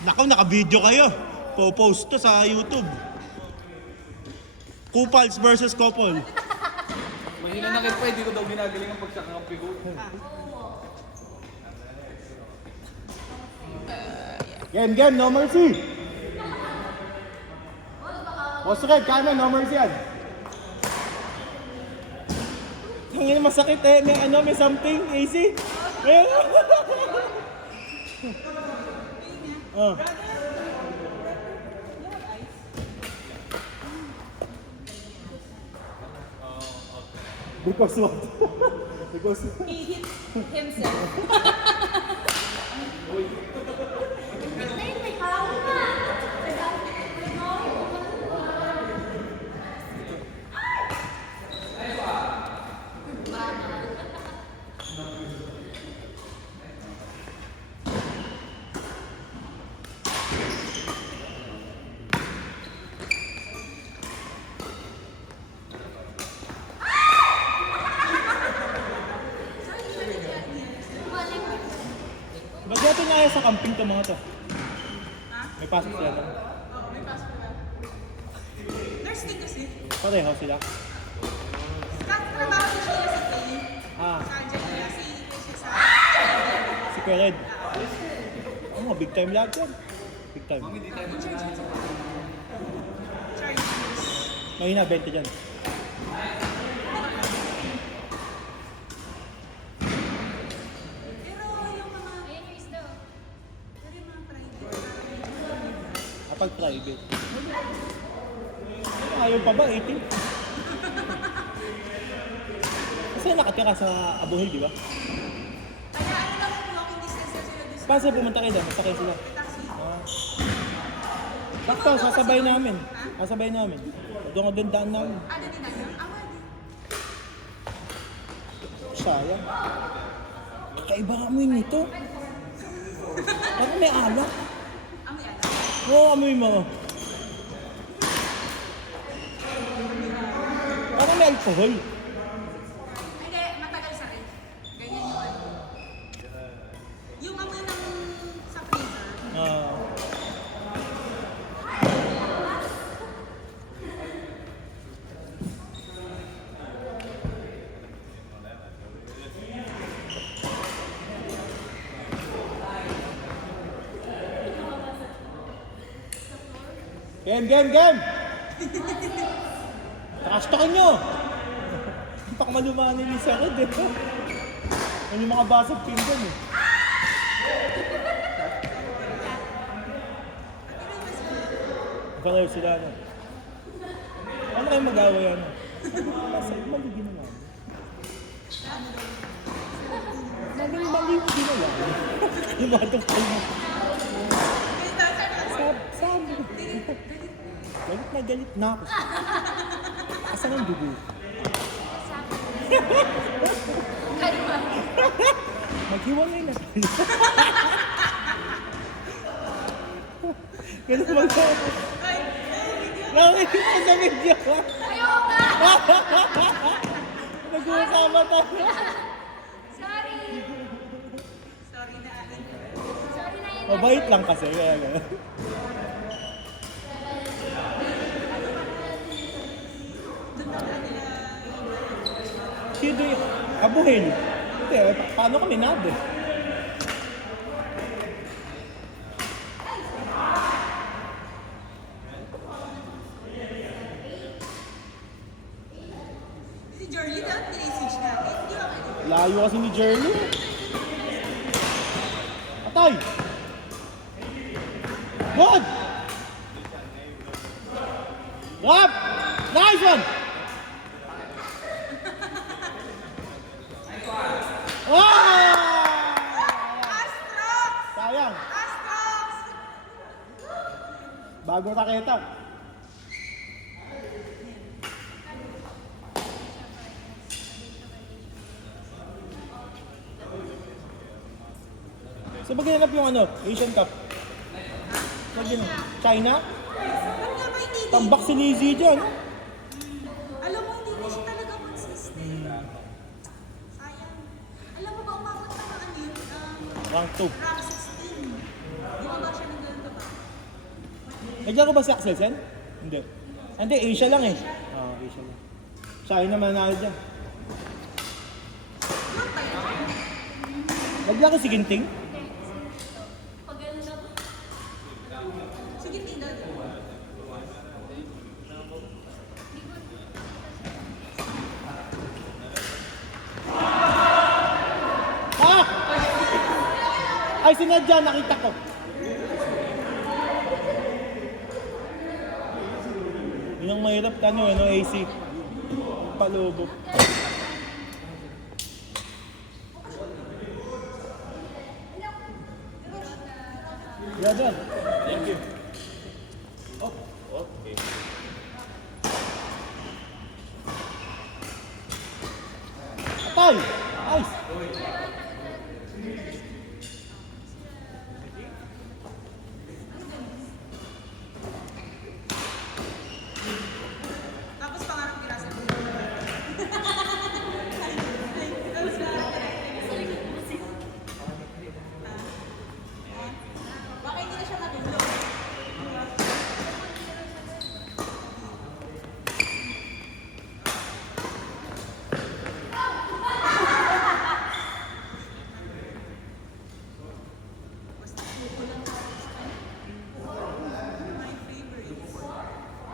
Nako, naka-video kayo. Po-post to sa YouTube. Kupals versus Couple. Mahina na kay pa, hindi ko daw ginagaling ang pagsakampi ko. Game, no mercy. Boss Red, kanan, no mercy yan. Ang masakit eh. May something. AC. Oh. Because what? Because... He hit himself. Ba't natin nga sa camping to mga to? May pasok sila to. Oo, may passport na. Nurse din kasi. Pareho sila. Trabaho din siya sa Tay. Ah, Sa Angela. Si sa... si Kuya Red. Oh, big time lahat yan. Big time. Chargers. Mahina, 20 dyan. Pero yung mga... Pero yung mga private. Kapag private. Ayaw pa ba? 18? Kasi nakatira sa Abu Hill, di ba? Kaya ano lang yung walking distance na sila doon sa Paano pumunta kayo dyan? Masakay sila. taxi. Bakto, sasabay namin. Sasabay namin. Doon ko doon daan namin. Ano din na yun? Awa din. Sayang. Kaiba amoy nito. Parang may alak. Amoy ala. Oo, amoy mo. Parang may alcohol. Hindi, matagal sa rin. Ganyan yung ano. Yung amoy ng sa freezer. Ah. Game! Takastokin nyo! Hindi pa malumanin ni Sarod eh. Yan yung mga basag pinggan eh. Bakalayo sila na. Ano kayo mag-awa yan? Basag, maligin na lang. Mali yung ginawa. Yung mga doktor mo. Sabi. Galit na ako. Asan ang dugo? Maghiwalay na tayo. Ganun ba ka? Nakikita ko sa video. Ayoko! Nag-uusama tayo. Sorry! Sorry na alin. Sorry na yun. Mabait lang kasi. Kaya gano'n. Sino yung Abu Hill? Hindi, paano kami nabe? Si Jorly na, nilisage natin. Hindi ba kayo? Layo kasi ni Jerly. Atay! Good! Up! Nice one! Astrox! Sayang! Astrox! Bagong raketa. So maghanap yung ano, Asian Cup. China? Ano nga ba hindi? Tambak si Lizzie dyan. Alam mo, hindi na siya talaga consistent. Sayang. Alam mo ba, umabot na ng ano yun? Rank 2. Rank 16. Di ba ba siya ng ganun ba? Nagyan ko ba si Axel Sen? Hindi. Hindi, Asia lang eh. Oo, Asia lang. Siya yun naman nanalo dyan. Yung pa yun. Nagyan ko si Ginting. Pag ano na. Sige, tingnan. Ah! Ay, sinadya, nakita ko. Yun ang mahirap ano, AC. Palubo. Yeah, dyan. Thank you. Atay! Nice! Tapos pangarap pirasan. Baka hindi na siya matulog. Basta puko lang ako. My favorite.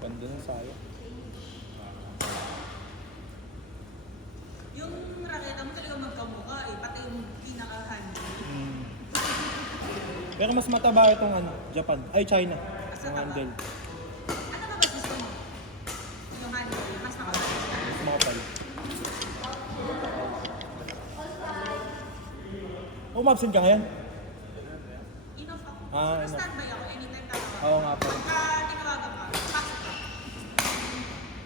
Ganda ng sayo. Yung raketa mo talaga magkamukha eh, pati yung pinaka-handle. Pero mas mataba itong ano, Japan. Ay, China. Mas Ang mataba. handle. Ano ba mas gusto mo? Yung handle, mas makapal. Mas makapal. Umabsent ka ngayon? Enough ako. Ah, Pero enough. standby ako, anytime tatawa. Oo nga pala. Pagka tinawagan ka, pasok ka.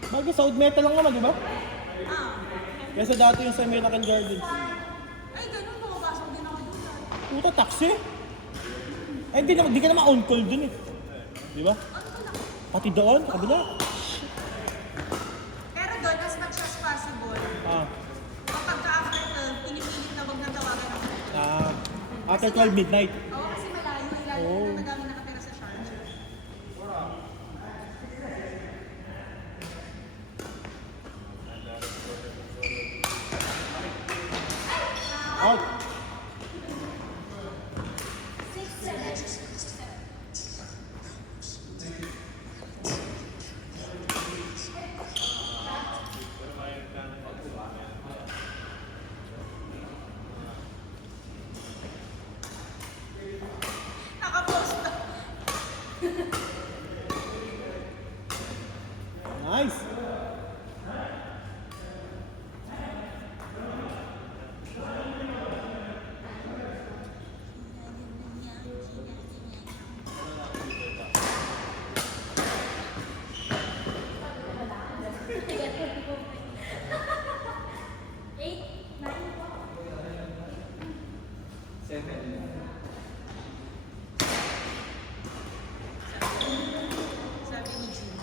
Bagay, South Meta lang naman, di ba? Ah, Kesa dati yung sa Miracle Gardens. ay ganun, pumapasok din ako doon. Puta, taxi. Ay, di ka naman on call dun eh. Di ba? Ano ko lang? Pati doon, kabila. Pero doon, as much as possible, Ah, kapag ka-after 12, pinipilit na wag nang tawagan ako. after 12 midnight. Oo, kasi malayo, ilalim Oo. na madami nakatira sa Sharjah. Out. Nakapost na. Nice. Sabi ni June,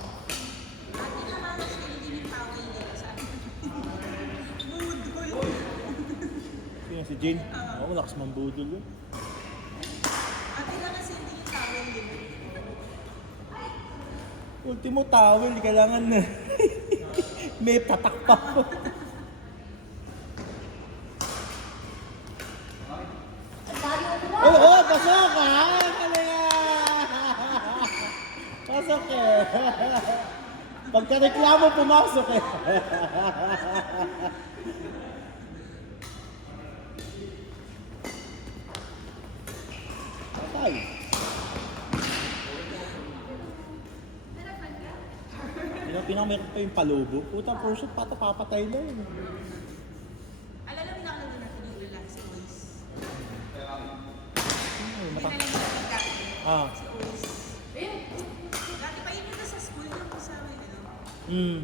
ate naman mas nililinig tawel nila sa akin. Budol. Sino si Jane? Oo, lakas mambudol yun. Ate lang kasi hindi yung tawel nila. Ultimo towel, kailangan na. May tatak pa po. Oo, pasok ha! Pasok eh. Pagka-reklamo, pumasok eh. Patay. Pinakamayroon pa yung palubo. Puta, for sure, papatay na yun. Alalamin ako na natin yung relax voice. Ano, Hindi mata- na lang yung dati. Ah. Si Ois. Dati pa yun na sa school yung kasama yun.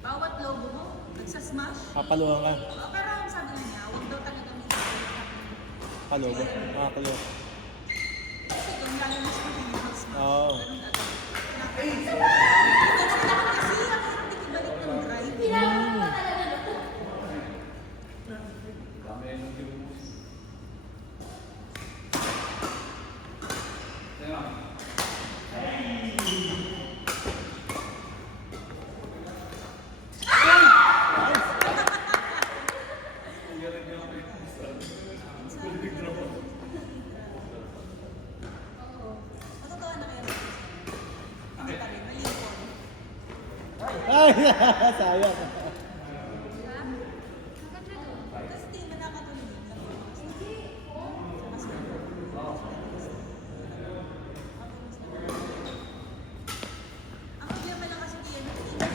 Bawat logo mo, nagsasmash. Papaluhan ka. Oo, pero ang sabi niya, huwag daw talaga may Palubo. Papaluhan. kasi kung lalo na sa Pilipinas, Oo. ganun agad. Ay, sayang. Tapos di mo nakatuloy. Ang problema lang kasi diyan, hindi mo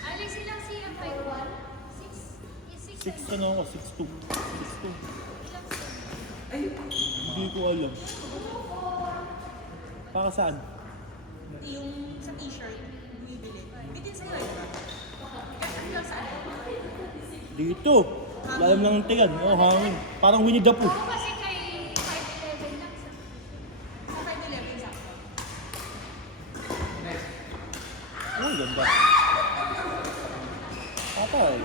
Aling silang siya 5'1", 6 6 ano ako, 6'2". 6'2". ilang sila? Hindi ko alam. Para saan? yung sa t-shirt, bumibili. Bitin sa'yo, di ba? Kasi lang saan? Dito. Lalim lang ng tiyan. Oh, hangin. Parang Winnie the Pooh. Ako kasi kay 5'11" lang sa... Sa 5'11", sakto. Oh, ang ganda. Patay.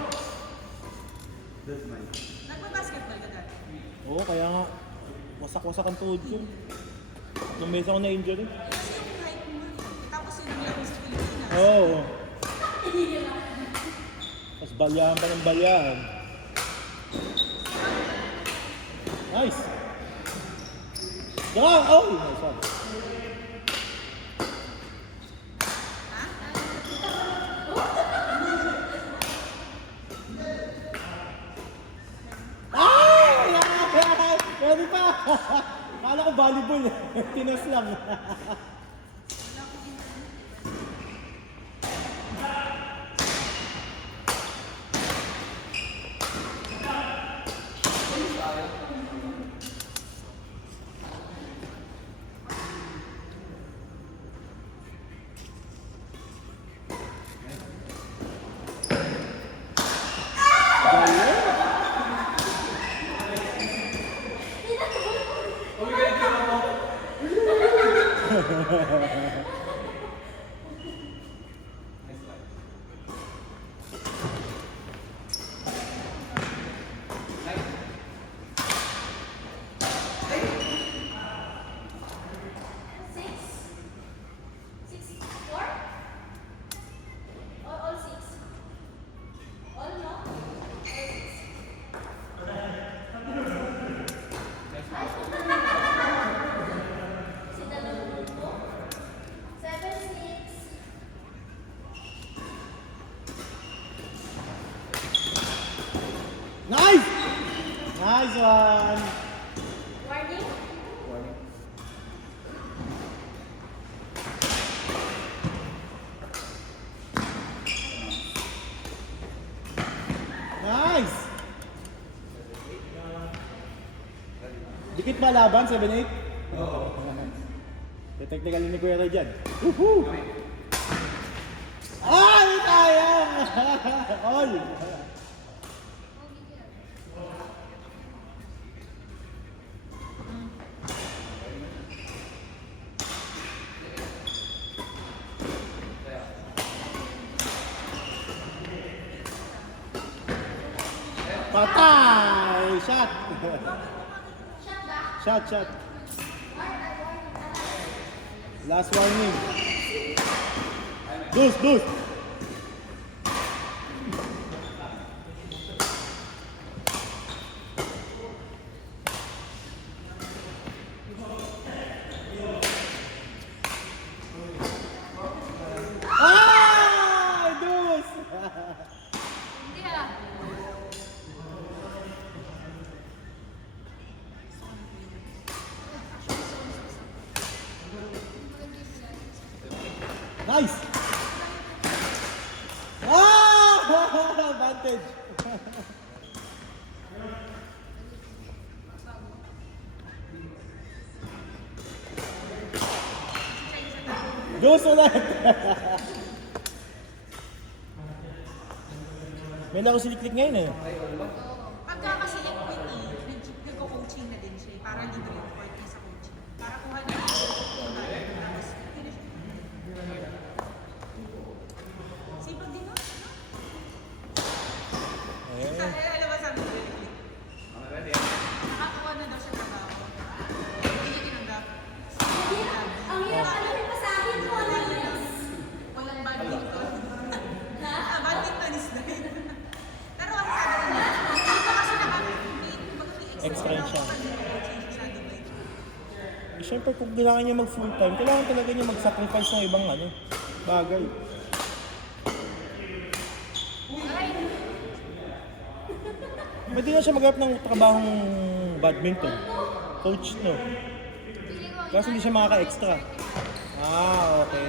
Nagpa-basketball ka dati? Oo, kaya nga. Wasak-wasak ang tuhod ko. Nung may isa ko na-injury. Kasi yung height mo, tapos yun ang laro sa Pilipinas. Oo. Tapos balyahan pa ng balyahan. Nice! Diyan! Oh! Nice one. Ah! Pwede pa! Kala ko volleyball. Tinas lang. All 6? All no? Si dalawang po? 7, 6. Nice! Nice one! Warning? Nice! Dikit ba laban? 7-8? Oo. Technical ni Kuya Ray dyan. Woohoo! Ay! Sayang! All! Patay! Shot! Shot, shot. Last warning. Boost, boost! Ah! Boost! Hindi ah. Nice! Ah! Advantage! Goes ulit! May laro si Liklik ngayon eh. Pagka kasi equity, nagko-coaching na din siya. Para libre yung part niya sa coaching. Para kuha na tapos finish. Sipag din no? Alam mo sabi ko Liklik? Nakakuha na daw siya trabaho. Hindi niya tinanggap. Ang hirap alam yung pasahin mo. Walang badminton. Badminton is life. Pero ang sabi ko, hindi pa kasi nakaka-extra syempre kung kailangan niya mag full time, kailangan talaga niya mag-sacrifice ng ibang ano, bagay. Pwede nga siya maghanap ng trabahong badminton. Coach, no? Kasi hindi siya makaka-extra. Ah, okay.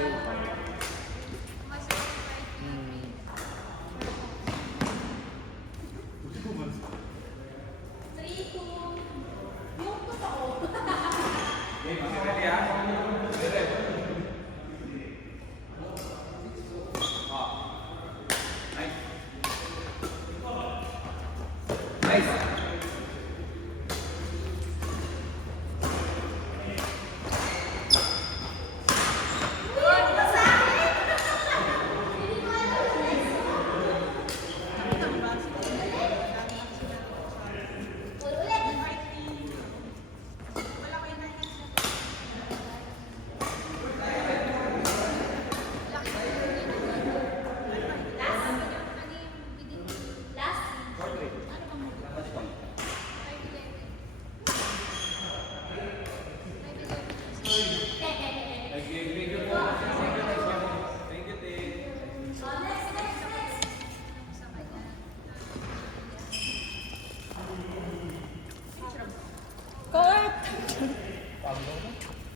Court!